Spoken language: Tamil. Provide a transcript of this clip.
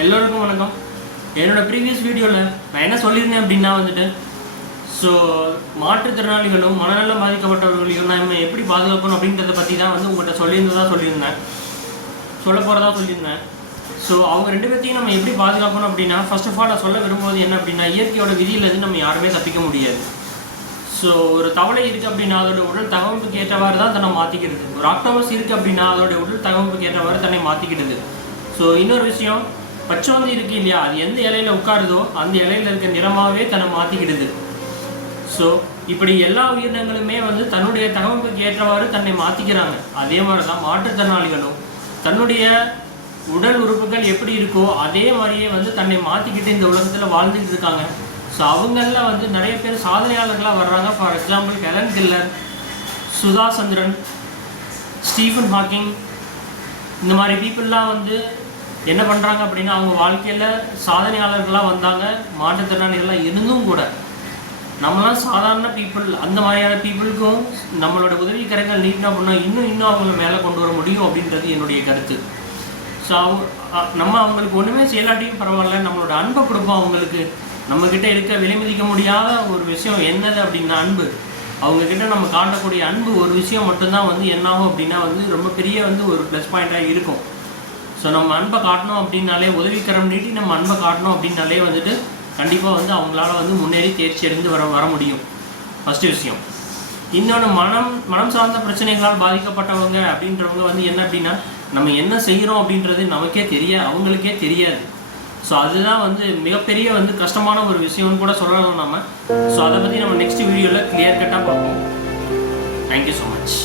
எல்லோருக்கும் வணக்கம். என்னோடய ப்ரீவியஸ் வீடியோவில் நான் என்ன சொல்லியிருந்தேன் அப்படின்னா வந்துட்டு ஸோ மாற்றுத்திறனாளிகளும் மனநலம் பாதிக்கப்பட்டவர்களையும் நம்ம எப்படி பாதுகாக்கணும் அப்படின்றத பற்றி தான் வந்து உங்கள்கிட்ட சொல்ல போகிறதா சொல்லியிருந்தேன். ஸோ அவங்க ரெண்டு பேர்த்தையும் நம்ம எப்படி பாதுகாக்கணும் அப்படின்னா ஃபர்ஸ்ட் ஆஃப் ஆல் நான் சொல்ல விரும்புவது என்ன அப்படின்னா இயற்கையோட விதியிலேருந்து நம்ம யாருமே தப்பிக்க முடியாது. ஸோ ஒரு தவளை இருக்குது அப்படின்னா அதோட உடல் தகவமைப்புக்கு ஏற்றவாறு தான் தன்னை மாற்றிக்கிடுது. ஒரு ஆக்டோபஸ் இருக்குது அப்படின்னா அதோடைய உடல் தகவமைப்புக்கு ஏற்றவாறு தன்னை மாற்றிக்கிடுது. ஸோ இன்னொரு விஷயம், பச்சோந்தி இருக்குது இல்லையா, அது எந்த இலையில் உட்காருதோ அந்த இலையில் இருக்க நிறமாகவே தன்னை மாற்றிக்கிடுது. ஸோ இப்படி எல்லா உயிரினங்களுமே வந்து தன்னுடைய தகவமைப்புக்கு ஏற்றவாறு தன்னை மாற்றிக்கிறாங்க. அதே மாதிரி தான் மாற்றுத்திறனாளிகளும் தன்னுடைய உடல் உறுப்புகள் எப்படி இருக்கோ அதே மாதிரியே வந்து தன்னை மாற்றிக்கிட்டு இந்த உலகத்தில் வாழ்ந்துக்கிட்டு இருக்காங்க. ஸோ அவங்களில் வந்து நிறைய பேர் சாதனையாளர்களாக வர்றாங்க. For example Helen Keller, Sudha Chandran, Stephen Hawking, இந்த மாதிரி பீப்புளெலாம் வந்து என்ன பண்ணுறாங்க அப்படின்னா அவங்க வாழ்க்கையில் சாதனையாளர்களாக வந்தாங்க. மாற்றுத்திறனாளிகளாக இருந்தும் கூட நம்மளாம் சாதாரண பீப்புள், அந்த மாதிரியான பீப்புளுக்கும் நம்மளோட உதவி கரங்கள் நீட்டினா அப்படின்னா இன்னும் அவங்கள மேலே கொண்டு வர முடியும் அப்படின்றது என்னுடைய கருத்து. ஸோ நம்ம அவங்களுக்கு ஒன்றுமே செயலாட்டியும் பரவாயில்ல, நம்மளோட அன்பை கொடுப்போம் அவங்களுக்கு. நம்மக்கிட்ட இருக்க விலைமதிக்க முடியாத ஒரு விஷயம் என்னது அப்படின்னா அன்பு. அவங்கக்கிட்ட நம்ம காட்டக்கூடிய அன்பு ஒரு விஷயம் மட்டும்தான் வந்து என்னாகும் அப்படின்னா வந்து ரொம்ப பெரிய வந்து ஒரு ப்ளஸ் பாயிண்ட்டாக இருக்கும். ஸோ நம்ம அன்பை காட்டணும் அப்படின்னாலே, உதவிக்கரம் நீட்டி நம்ம அன்பை காட்டணும் அப்படின்னாலே வந்துட்டு கண்டிப்பாக வந்து அவங்களால வந்து முன்னேறி தேர்ச்சி அடைந்து வர முடியும். ஃபஸ்ட்டு விஷயம். இன்னொன்று, மனம் சார்ந்த பிரச்சனைகளால் பாதிக்கப்பட்டவங்க அப்படின்றவங்க வந்து என்ன அப்படின்னா நம்ம என்ன செய்கிறோம் அப்படின்றது அவங்களுக்கே தெரியாது. ஸோ அதுதான் வந்து மிகப்பெரிய வந்து கஷ்டமான ஒரு விஷயம்னு கூட சொல்லலாம் நம்ம. ஸோ அதை பற்றி நம்ம நெக்ஸ்ட் வீடியோவில் கிளியர் கட்டாக பார்ப்போம். Thank you so much.